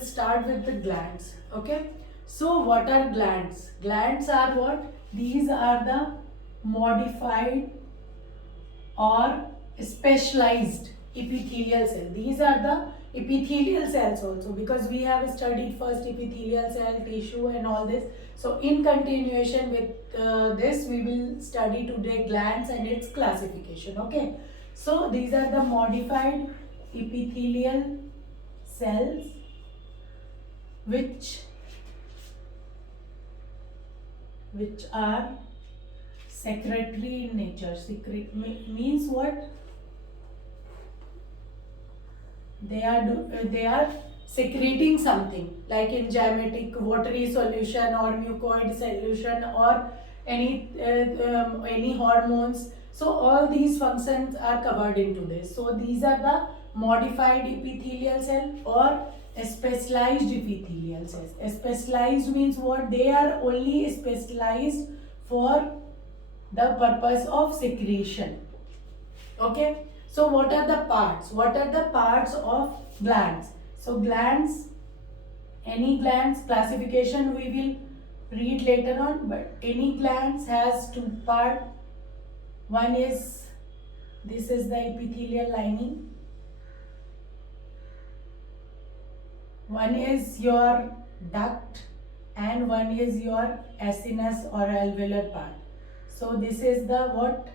will start with the glands. Okay. So what are glands? Glands are what? These are the modified or specialized epithelial cell. These are the epithelial cells also, because we have studied first epithelial cell, tissue and all this. So in continuation with this, we will study today glands and its classification. Okay. So these are the modified epithelial cells which are secretory in nature. Secret means what? They are secreting something, like enzymatic watery solution or mucoid solution or any hormones. So all these functions are covered into this. So these are the modified epithelial cell or specialized epithelial cells. Specialized means what? They are only specialized for the purpose of secretion. Okay. So what are the parts? What are the parts of glands? So glands, any glands classification we will read later on, but any glands has two part. One is, this is the epithelial lining. One is your duct and one is your acinus or alveolar part. So this is the what?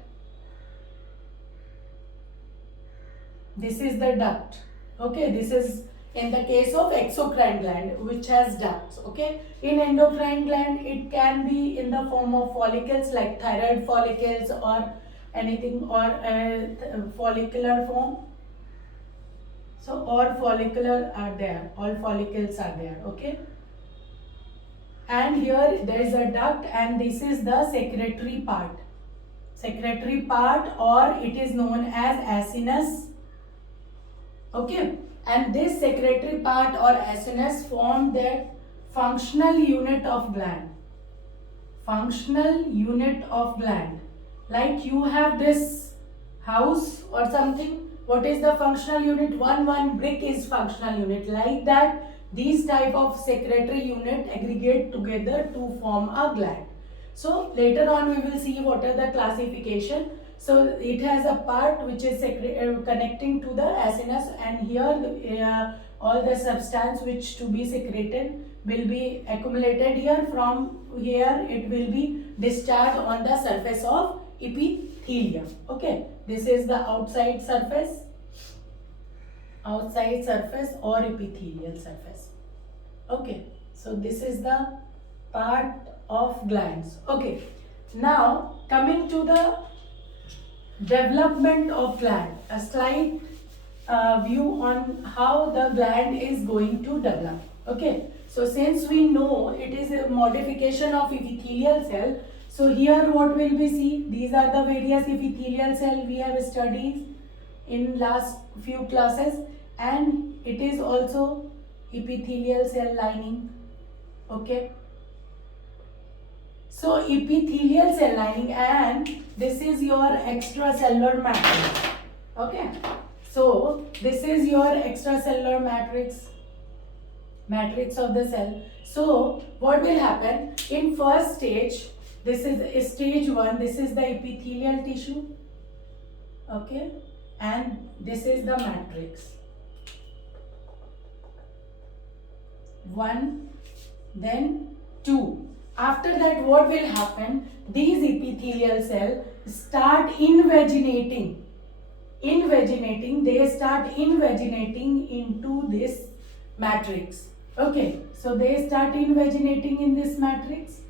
This is the duct. Okay, this is in the case of exocrine gland which has ducts. Okay, in endocrine gland it can be in the form of follicles like thyroid follicles or anything, or follicular form. So all follicular are there, all follicles are there. Okay, and here there is a duct and this is the secretory part. Secretory part, or it is known as acinus. Okay, and this secretory part or acinus form the functional unit of gland. Functional unit of gland. Like you have this house or something. What is the functional unit? One brick is functional unit. Like that, these type of secretory unit aggregate together to form a gland. So later on we will see what are the classification. So it has a part which is connecting to the acinus, and here all the substance which to be secreted will be accumulated here. From here it will be discharged on the surface of epithelium. Okay, this is the outside surface or epithelial surface. Okay, so this is the part of glands. Okay, now coming to the development of gland, a slight view on how the gland is going to develop. Okay, so since we know it is a modification of epithelial cell, so here what will we see? These are the various epithelial cell we have studied in last few classes, and it is also epithelial cell lining. Okay, so epithelial cell lining, and this is your extracellular matrix. Okay, so this is your extracellular matrix of the cell. So what will happen in first stage? This is stage 1. This is the epithelial tissue. Okay, and this is the matrix. 1, then 2. After that, what will happen? These epithelial cells start invaginating. They start invaginating into this matrix. Okay, so they start invaginating in this matrix,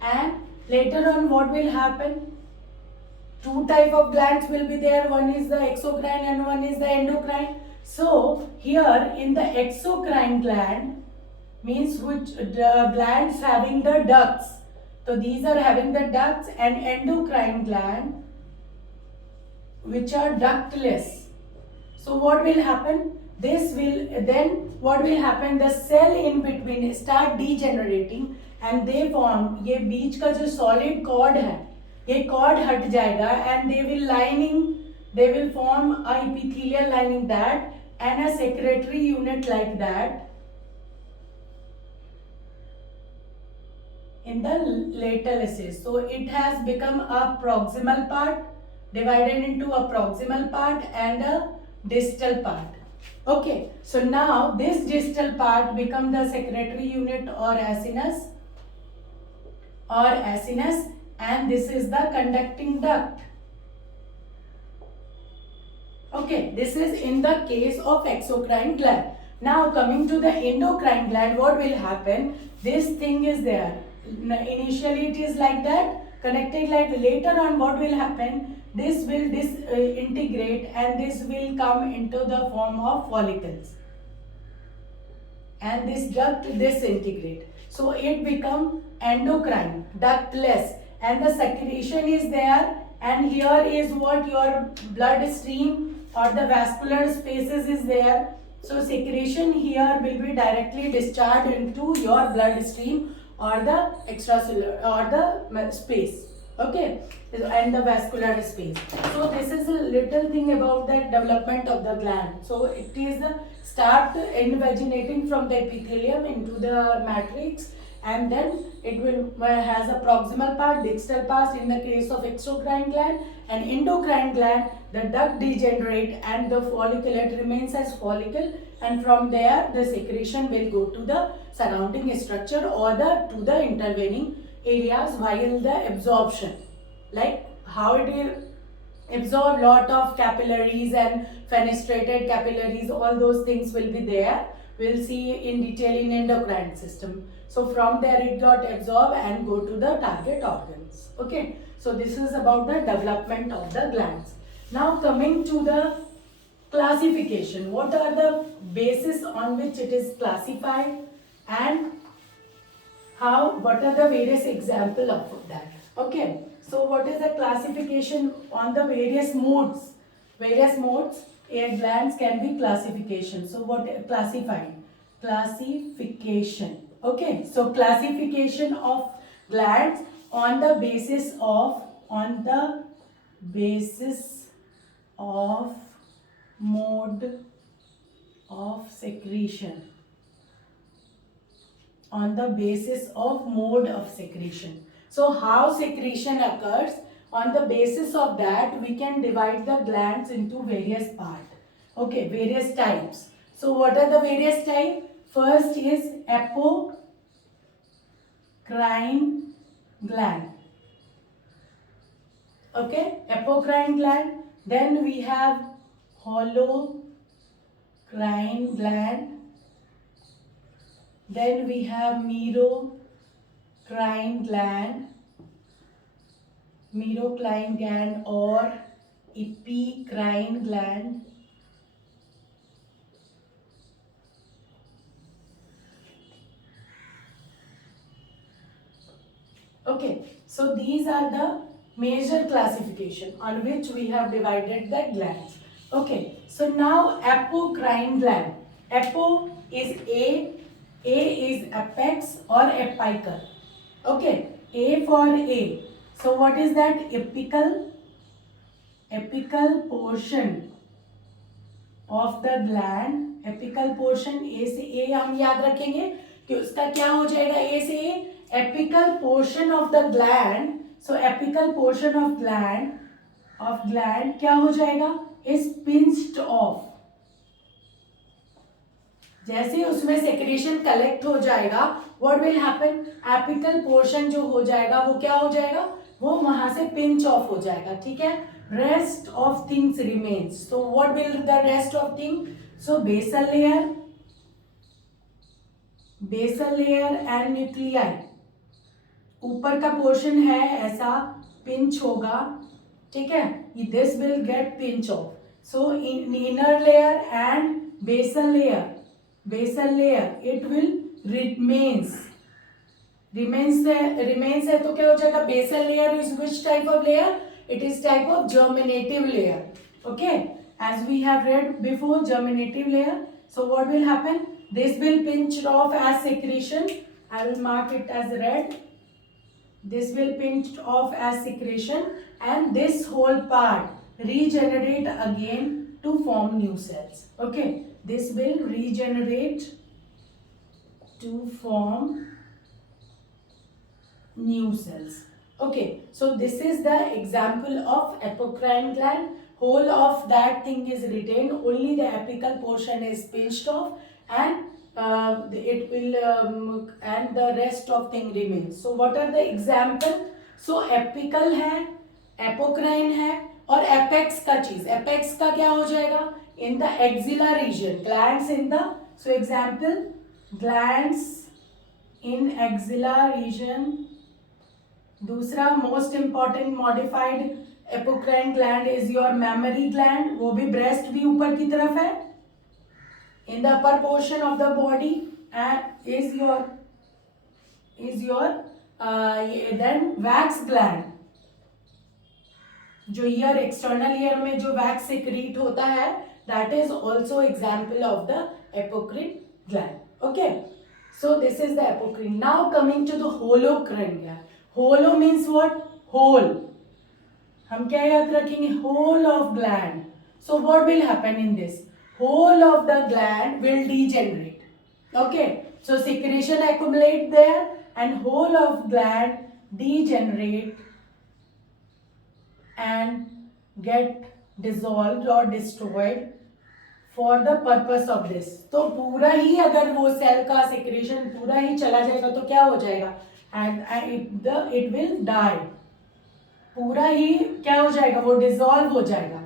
and later on what will happen? Two type of glands will be there. One is the exocrine and one is the endocrine. So here in the exocrine gland means which the glands having the ducts. So these are having the ducts, and endocrine gland which are ductless. So what will happen? This will then what will happen? The cell in between start degenerating and they form, ये बीच का जो solid cord है, ये cord हट जाएगा and they will form a epithelial lining that, and a secretory unit like that in the lateral stage. So it has become a proximal part, divided into a proximal part and a distal part. Okay, so now this distal part become the secretory unit or acinus, and this is the conducting duct. Okay, this is in the case of exocrine gland. Now coming to the endocrine gland, what will happen? This thing is there. Initially it is like that, connected like later on what will happen? This will disintegrate and this will come into the form of follicles. And this duct disintegrate. So it become endocrine, ductless, and the secretion is there, and here is what your blood stream or the vascular spaces is there. So secretion here will be directly discharged into your blood stream or the extracellular or the space. Okay, and the vascular space. So this is a little thing about the development of the gland. So it is the start invaginating from the epithelium into the matrix, and then it will has a proximal part, distal part in the case of exocrine gland, and endocrine gland. The duct degenerate and the folliculate remains as follicle, and from there the secretion will go to the surrounding structure or to the intervening areas while the absorption, like how it will absorb lot of capillaries and fenestrated capillaries, all those things will be there. We'll see in detail in endocrine system. So from there it got absorbed and go to the target organs. Okay, so this is about the development of the glands. Now coming to the classification, what are the basis on which it is classified, and what are the various example of that? Okay, so what is the classification on the various modes? Various modes, air glands can be classification. So what classifying? Classification. Okay, so classification of glands on the basis of mode of secretion. On the basis of mode of secretion. So how secretion occurs, on the basis of that we can divide the glands into various parts. Okay, various types. So what are the various types? First is apocrine gland. Okay, apocrine gland. Then we have holocrine gland. Then we have merocrine gland or epicrine gland. Okay, so these are the major classification on which we have divided the glands. Okay, so now apocrine gland. Apo is A is apex or apical. Okay, A for A. So what is that? Apical portion of the gland. Apical portion A से A हम याद रखेंगे कि उसका क्या हो जाएगा? A से A, apical portion of the gland. So apical portion of gland क्या हो जाएगा? Is pinched off. जैसे उसमें सेक्रेशन कलेक्ट हो जाएगा, what will happen? Apical portion जो हो जाएगा वो क्या हो जाएगा? वो वहां से पिंच ऑफ हो जाएगा. ठीक है, rest of things remains. So what will the rest of thing? So basal layer and nuclei. ऊपर का पोर्शन है ऐसा पिंच होगा. ठीक है, this will get pinch off. So in inner layer and basal layer it will remains है. तो क्या हो जाएगा? basal layer is which type of layer? It is type of germinative layer. Okay, as we have read before, germinative layer. So what will happen? This will pinch off as secretion. I will mark it as red. This will pinch off as secretion, and this whole part regenerate again to form new cells. Okay, this will regenerate to form new cells. Okay, so this is the example of apocrine gland. Whole of that thing is retained, only the apical portion is pinched off, and it will and the rest of thing remains. So what are the example? So apical है, apocrine है, और apex का चीज, apex का क्या हो जाएगा? In the axilla region, glands in the, so example glands in axilla region. दूसरा most important modified apocrine gland is your mammary gland, वो भी ब्रेस्ट भी ऊपर की तरफ है, in the upper portion of the body, and is your then wax gland, जो ear external ear में जो वैक्स सिक्रीट होता है, that is also example of the apocrine gland. Okay, so this is the apocrine. Now coming to the holocrine gland. Holo means what? Whole. हम क्या याद रखेंगे? Whole of gland. So what will happen in this? Whole of the gland will degenerate. Okay, so secretion accumulate there and whole of gland degenerate and get dissolved or destroyed for the purpose of this. तो पूरा ही अगर वो cell का secretion पूरा ही चला जाएगा तो क्या हो जाएगा? and it will die. पूरा ही क्या हो जाएगा? वो डिसॉल्व हो जाएगा.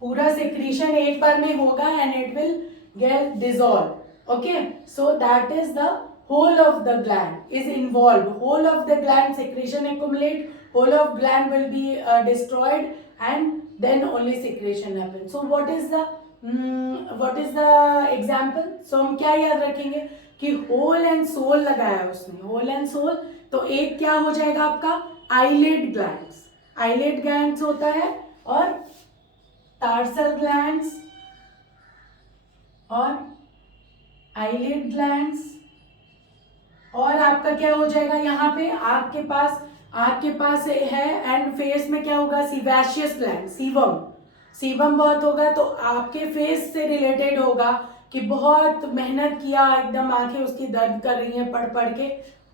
पूरा सिक्रीशन एक बार में होगा and it will get dissolved. Okay, so that is the whole of the gland is involved. Whole of the gland secretion accumulate, whole of gland will be destroyed, and then only secretion happens. So what is the example? So हम क्या याद रखेंगे कि whole and soul लगाया है उसने. Whole and soul, तो एक क्या हो जाएगा आपका? Eyelid glands. आईलिड ग्लैंड्स होता है, और टार्सल ग्लैंड्स और आईलिड ग्लैंड्स, और आपका क्या हो जाएगा? यहाँ पे आपके पास है, एंड फेस में क्या होगा? सीवेशियस ग्लैंड, सीवम बहुत होगा, तो आपके फेस से रिलेटेड होगा कि बहुत मेहनत किया, एकदम आंखें उसकी दर्द कर रही हैं पढ़ के,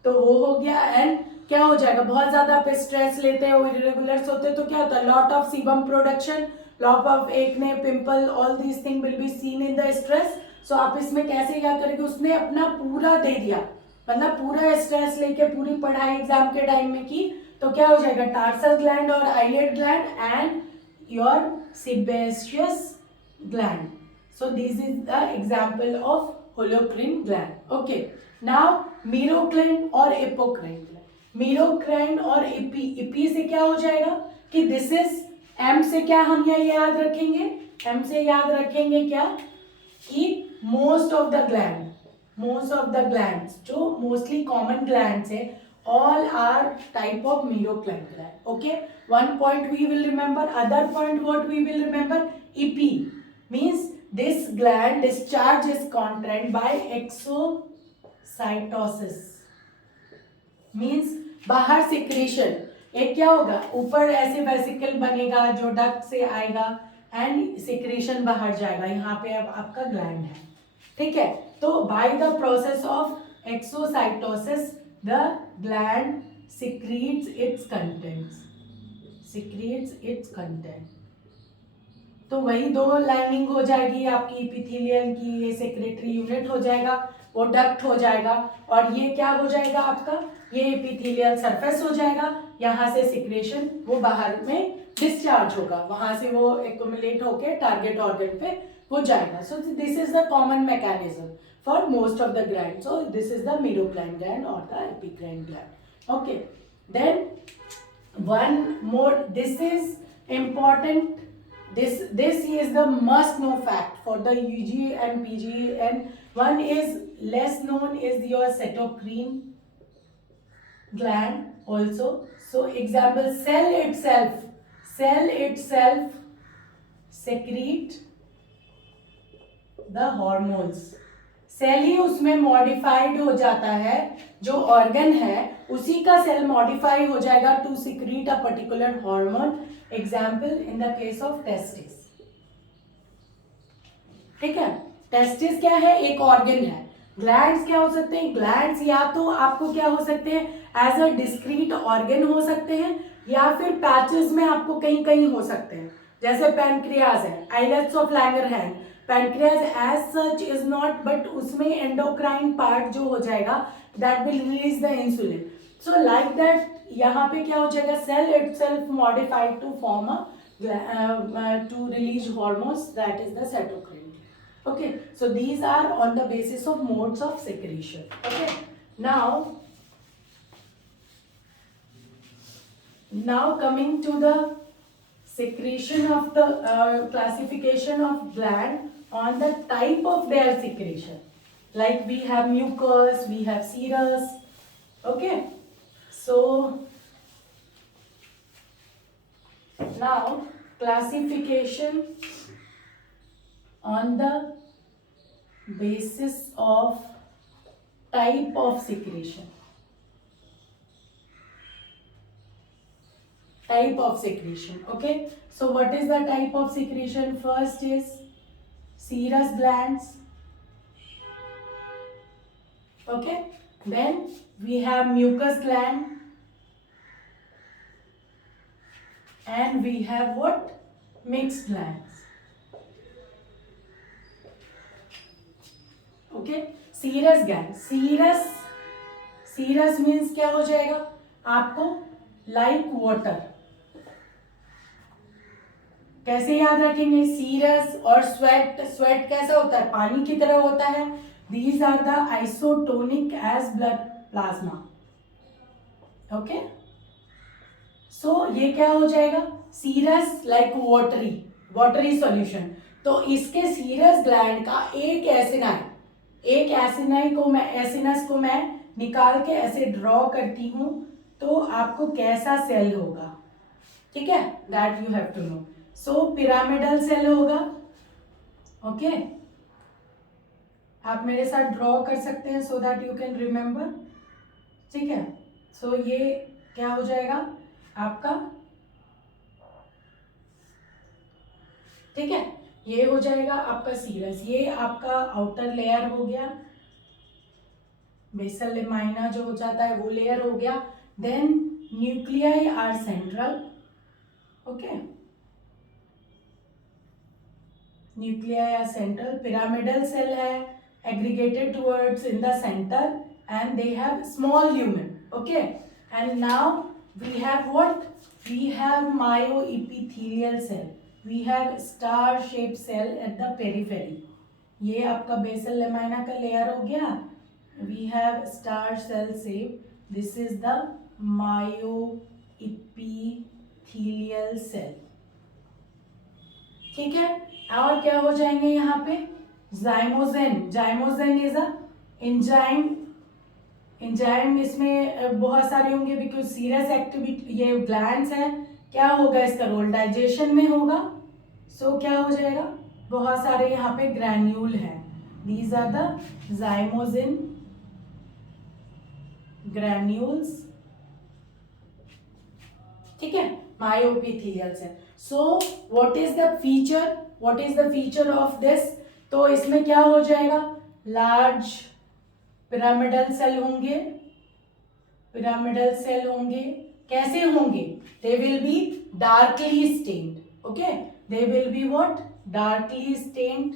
तो वो हो गया. एंड क्या हो जाएगा? बहुत ज्यादा पे स्ट्रेस लेते हो, इरेगुलर्स होते तो क्या होता है? Lot of sebum production, lot of acne, pimple, all these thing will be seen in the stress. So आप इसमें कैसे क्या करेंगे? उसने अपना पूरा दे दिया, मतलब पूरा स्ट्रेस लेके पूरी पढ़ाई एग्जाम के टाइम में की, तो क्या हो जाएगा? टार्सल ग्लैंड और eyelid gland and your sebaceous gland. So this is the example of holocrine gland. Okay, now merocrine और apocrine gland. merocrine और epi से क्या हो जाएगा कि this is M से क्या हम ये याद रखेंगे? M से याद रखेंगे क्या कि most of the glands जो mostly common glands है, all are type of merocrine gland. Okay, one point we will remember, other point what we will remember? EP means this gland discharges content by exocytosis, means बाहर secretion. एक क्या होगा? ऊपर ऐसे vesicle बनेगा जो duct से आएगा, एंड सिक्रेशन बाहर जाएगा. यहाँ पे अब आपका ग्लैंड है, ठीक है. तो by the process of exocytosis the gland secretes its content. तो वही दो लाइनिंग हो जाएगी आपकी इपिथेलियल की, ये सेक्रेटरी यूनिट हो जाएगा, वो डक्ट हो जाएगा, और ये क्या हो जाएगा आपका? ये इपिथेलियल सरफेस हो जाएगा. यहाँ से सिक्रेशन वो बाहर में डिस्चार्ज होगा, वहां से वो एक्युमुलेट होके टारगेट ऑर्गन पे हो जाएगा. सो this is the common mechanism for most of the glands. So this is the merocrine gland or the epicrine gland. Okay, then one more, this is important, this is the must know fact for the UG and PG, and one is less known is your cetocrine gland also. So example, cell itself secrete the hormones. Cell ही उसमें modified हो जाता है, जो organ है उसी का cell modify हो जाएगा to secrete a particular hormone. Example in the case of testis. ठीक है, टेस्टिस क्या है, एक ऑर्गन है। ग्लैंड्स क्या हो सकते हैं, ग्लैंड्स या तो आपको क्या हो सकते हैं, एज अ डिस्क्रीट ऑर्गन हो सकते हैं, या फिर पैचेस में आपको कहीं कहीं हो सकते हैं। जैसे पैनक्रियाज है, islets of Langerhans, pancreas as such is not, but उसमें एंडोक्राइन पार्ट जो हो जाएगा that will release the insulin. So like that यहाँ पे क्या हो जाएगा, cell itself modified to form a to release hormones, that is the cytokine. Okay, so these are on the basis of modes of secretion. Okay, now coming to the secretion of the classification of gland on the type of their secretion. Like we have mucus, we have serous. Okay, so now classification on the basis of type of secretion. Type of secretion. Okay, so what is the type of secretion? First is serous glands. Okay, then we have mucus gland, and we have what, mixed glands. Okay, serous gland, serous means क्या हो जाएगा आपको, like water. कैसे याद रखेंगे, serous और sweat, sweat कैसा होता है, पानी की तरह होता है. These are the isotonic as blood plasma. Okay, so ये क्या हो जाएगा, serous like watery, watery solution. तो इसके सीरस ग्लैंड का एक एसिनाई, एक एसिनाई को मैं, एसिनस को मैं निकाल के ऐसे ड्रॉ करती हूं, तो आपको कैसा सेल होगा, ठीक है, that you have to know. So pyramidal cell होगा. ओके, आप मेरे साथ ड्रॉ कर सकते हैं so that you can remember. ठीक है, सो ये क्या हो जाएगा आपका, ठीक है, ये हो जाएगा आपका सीरस. ये आपका आउटर लेयर हो गया, बेसल लेमाइना जो हो जाता है वो लेयर हो गया. Then nuclei are central. Okay, nuclei are central. Pyramidal cell है, aggregated towards in the centre, and they have small lumen. Okay, and now we have what, we have myoepithelial cell, we have star shaped cell at the periphery. ये आपका basal lamina का layer हो गया. we have star cell shape, this is the myoepithelial cell. ठीक है, और क्या हो जाएंगे यहाँ पे, zymogen. Zymogen is a enzyme. Enzyme इसमें बहुत सारे होंगे बिकॉज सीरस एक्टिविटी, ये ग्लैंड्स हैं. क्या होगा इसका रोल, डाइजेशन में होगा. सो क्या हो जाएगा, बहुत सारे यहाँ पे ग्रैन्यूल हैं. These are the zymogen granules. ठीक है, myoepithelial cell. So what is the feature, what is the feature of this. तो इसमें क्या हो जाएगा, लार्ज पिरामिडल सेल होंगे. पिरामिडल सेल होंगे, कैसे होंगे, they will be darkly stained. Okay, they will be what, darkly stand.